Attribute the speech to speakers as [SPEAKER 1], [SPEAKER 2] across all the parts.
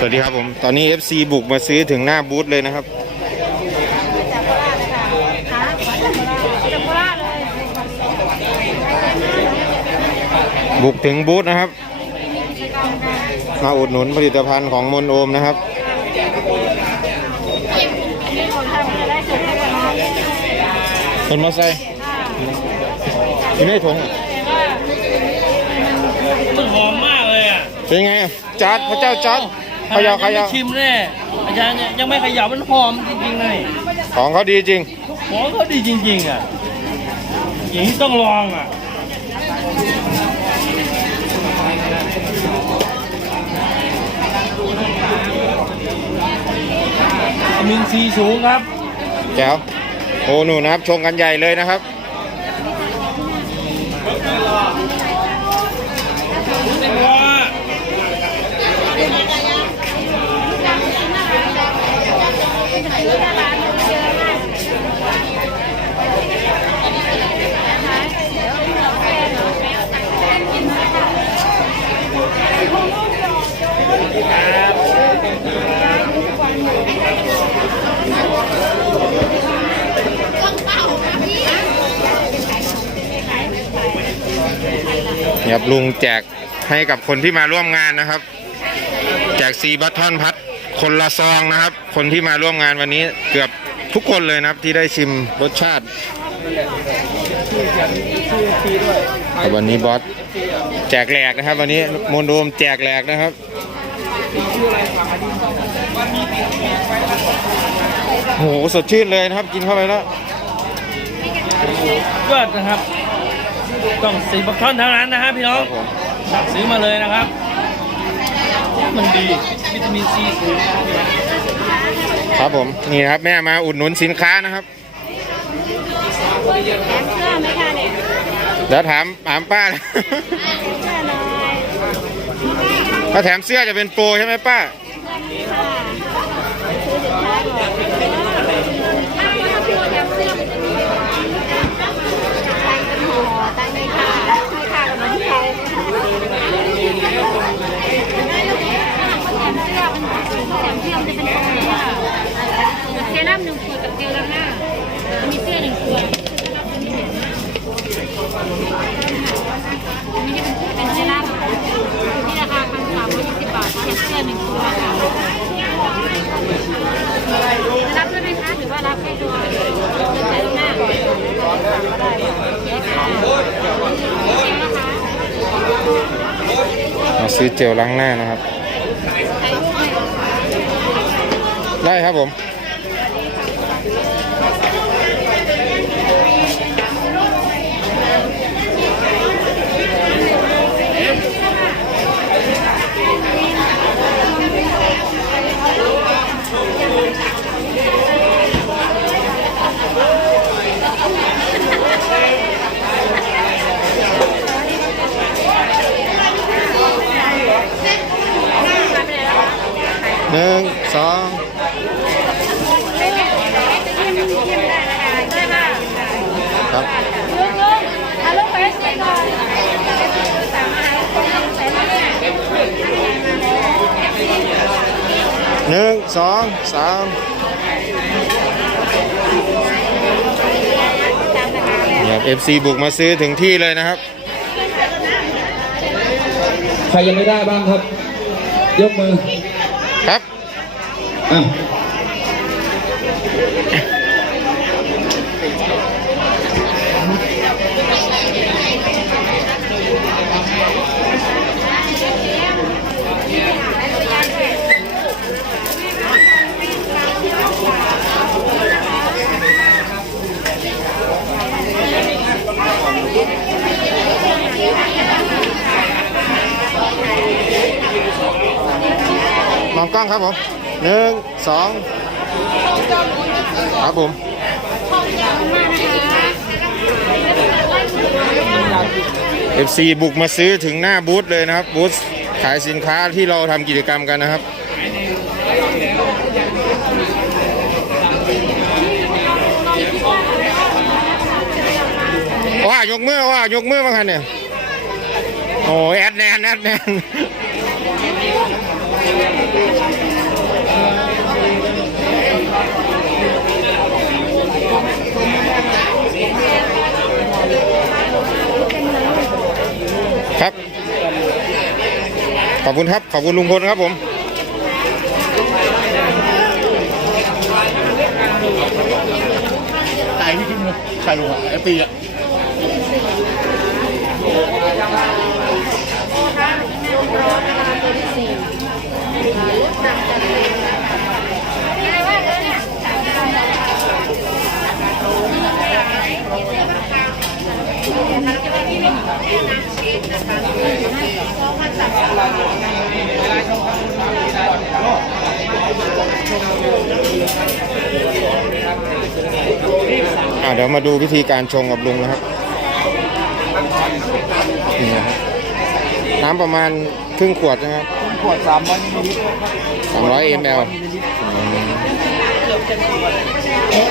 [SPEAKER 1] สวัสดีครับผม ตอนนี้ FC บุกมาซื้อถึงหน้าบูธเลยนะครับจากโคราชนะคะหาจากโคราชเลยบุกถึงบูธนะครับ มาอุดหนุนผลิตภัณฑ์ของมนโอมนะครับมีคนทำอะไรสุดให้กันนะคะคนมาใส่อยู่ในถุงอะ
[SPEAKER 2] มันหอมมากเลยอะ
[SPEAKER 1] เป็นไงอะจัดพระเจ้าจัดเขยาเขยาไม
[SPEAKER 2] ่ชิมแน่อาจารย์ยังยังไม่เขย่ามันหอมจริงๆเลย
[SPEAKER 1] ของเขาดีจริง
[SPEAKER 2] ของเขาดีจริง ๆ อะอย่างนี้ต้องลองอะวิตามินซีสูงครับ
[SPEAKER 1] แจ๋วโอ้หนูนะครับชงกันใหญ่เลยนะครับ นี่ ครับลุงแจกให้กับคนที่มาร่วมงานนะครับ แจกซีบัตทอนพัดคนละซองนะครับ คนที่มาร่วมงานวันนี้เกือบทุกคนเลยนะครับที่ได้ชิมรสชาติวันนี้บอสแจกแหลกนะครับ วันนี้มนโดมแจกแหลกนะครับโหสดชื่นเลยนะครับ กินเข้าไปแล้ว
[SPEAKER 2] ยอดนะครับ ต้องสีบักท่อนเท่านั้นนะฮะพี่น้องสั่งซื้อมาเลยนะครับ มันดีวิตามินซีสูง
[SPEAKER 1] ครับผมนี่นะครับแม่มาอุดหนุนสินค้านะครับแถมเสื้อไหมคะเนี่ยแล้วถามถามป้าเสื้อหน่อยถ้าแถมเสื้อจะเป็นโปรใช่ไหมป้า ค่ะซื้อสินค้าก่อนแถมเสื้อตังเป็นห่อตังในค่ะให้ค่าขนมไทยแถม เสื้อมันแถมเสื้อมันจะเป็นตัวค่ะเซรั่มหนึ่งขวดกับเจลล้างหน้า มีเสื้อหนึ่งตัวอันนี้จะเป็นเป็นเซรั่มที่ราคาพันสามร้อยยี่สิบบาทแถมเสื้อหนึ่งตัวค่ะรับได้ไหมคะหรือว่ารับแค่ตัวใส่หน้าสั่งก็ได้ค่ะเดี๋ยวค่ะเองนะคะมาซื้อเจลล้างหน้านะครับ ได้ครับผมหนึ่งสอง ครับ ลุงลุงเอาลูกไปให้เสร็จก่อนสามหาคนต้องใส่มาเนี่ย หนึ่งสองสามตามนะคะเนี่ยนี่ครับ FC บุกมาซื้อถึงที่เลยนะครับ
[SPEAKER 3] ใครยังไม่ได้บ้างครับ ยกมือ
[SPEAKER 1] ครับอะ มองกล้องครับผมหนึ่งสองครับผม FC บุกมาซื้อถึงหน้าบูธเลยนะครับบูธขายสินค้าที่เราทำกิจกรรมกันนะครับว่ายกมือว่ายกมือมาคันเนี่ยโอ้แอดแนนแอดแนน ครับ ขอบคุณครับ ขอบคุณลุงพลครับผม ตายที่ทิ้งเลยใช่ลุงอะไอปีอะ อ่าเดี๋ยวมาดูวิธีการชงกับลุงนะครับนี่นะครับน้ำประมาณครึ่งขวดนะครับ
[SPEAKER 4] ขวดสามร้อยมิลลิลิตรสามร้อยมล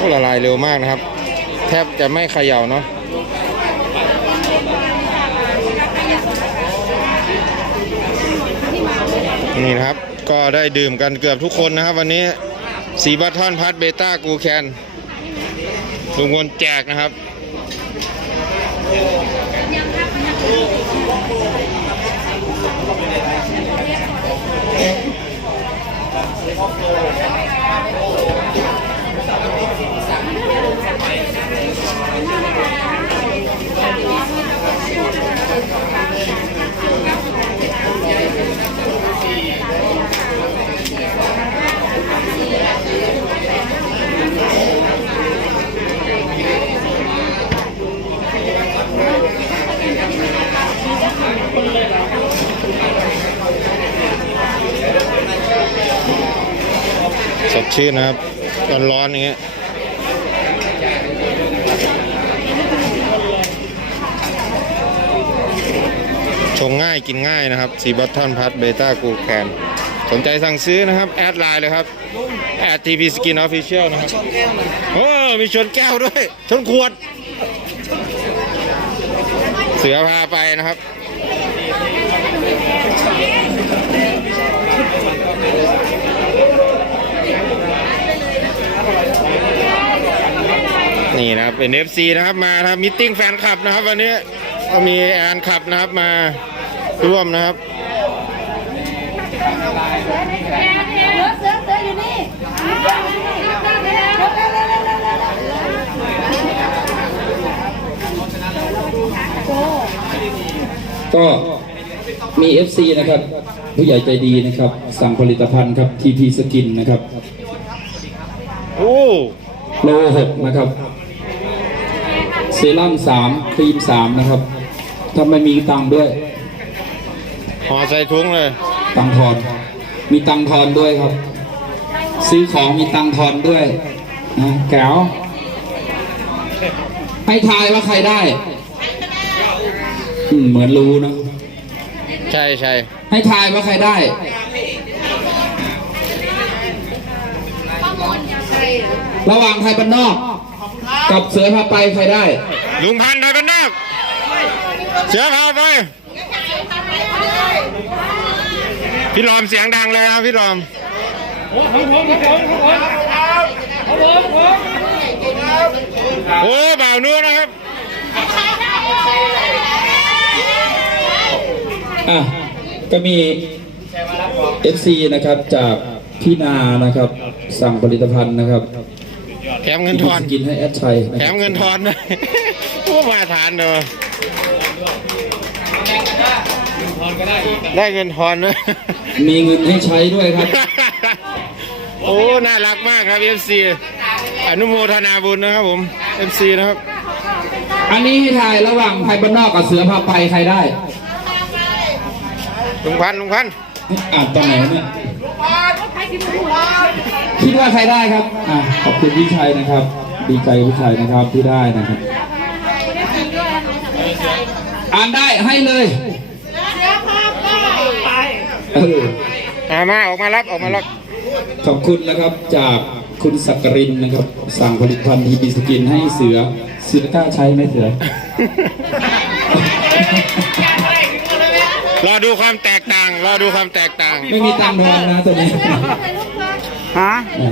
[SPEAKER 1] ก็ละลายเร็วมากนะครับ แทบจะไม่เขย่าเนาะนี่นะครับ ก็ได้ดื่มกันเกือบทุกคนนะครับ วันนี้สีบัตทอนพัดเบต้ากูแคนลุงวนแจกนะครับ สดชื่นนะครับร้อนๆอย่างเงี้ย ชงง่ายกินง่ายนะครับสีบัตทอนพัดเบต้ากูแคนสนใจสั่งซื้อนะครับ แอดไลน์เลยครับ แอดทีพีสกินออฟฟิเชียลนะครับโอ้มีชนแก้วด้วย ชนขวด เสือพาไปนะครับนี่นะครับเป็น FC นะครับมาครับมิทติ้งแฟนคลับนะครับวันนี้ ก็มีแอนคลับนะครับมาร่วมนะครับเสือเสือเสืออยู่นี่
[SPEAKER 3] ก็มี FC นะครับ ผู้ใหญ่ใจดีนะครับ สั่งผลิตภัณฑ์ครับ TP Skin นะครับโอ้โลหกนะครับ เซรั่มสามครีมสามนะครับ ถ้าไม่มีตังค์ด้วย
[SPEAKER 1] ห่อใส่ถุงเลย
[SPEAKER 3] ตังค์ทอนมีตังค์ทอนด้วยครับ ซื้อของมีตังค์ทอนด้วยนะแก้วให้ทายว่าใครได้อืมเหมือนรู้นะใช่ใช่ให้ทายว่าใครได้ระหว่างไทยบ้านนอก กับเสือพาไปใครได้
[SPEAKER 1] ลุงพันธ์ไทยบ้านนอก เสือพาไปพี่รอมเสียงดังเลยครับพี่รอมผมผมผมผมผมผมผมโอ้บ่าวนู้นนะครับ
[SPEAKER 3] อะก็มี FC นะครับจากพี่นานะครับ สั่งผลิตภัณฑ์นะครับ
[SPEAKER 1] แถมเงินทอนก
[SPEAKER 3] ินให้แอดชัยน
[SPEAKER 1] ะแถครับมเงินทอนด้วยผู้มาทานเนอะ ได้เงินทอนด้วย
[SPEAKER 3] มีเงินให้ใช้ด้วยครับ
[SPEAKER 1] โอ้ น่ารักมากครับ FC อนุโมทนาบุญนะครับผม FC นะครับ
[SPEAKER 3] อันนี้ให้ทายระหว่างไทยบ้านนอกกับเสือพาไปใครได้
[SPEAKER 1] ลุงพันธุ์ลุงพันธุ์
[SPEAKER 3] อ่านตอนไหนเนี่ยคิดว่าใครได้ครับอะขอบคุณพี่ชัยนะครับ ดีใจพี่ชัยนะครับที่ได้นะครับ อ่านได้ให้เลย
[SPEAKER 4] เออมามาออกมารับออกมารับ
[SPEAKER 3] ขอบคุณนะครับจากคุณสักกรินนะครับ สั่งผลิตภัณฑ์ทีบีสกินให้เสือเสือกล้าใช้ไหมเสือ
[SPEAKER 1] รอดูความแตกต่าง รอดูความแตกต่าง
[SPEAKER 3] ไม่มีตังค์ทอนนะตัวนี้ ฮะอะ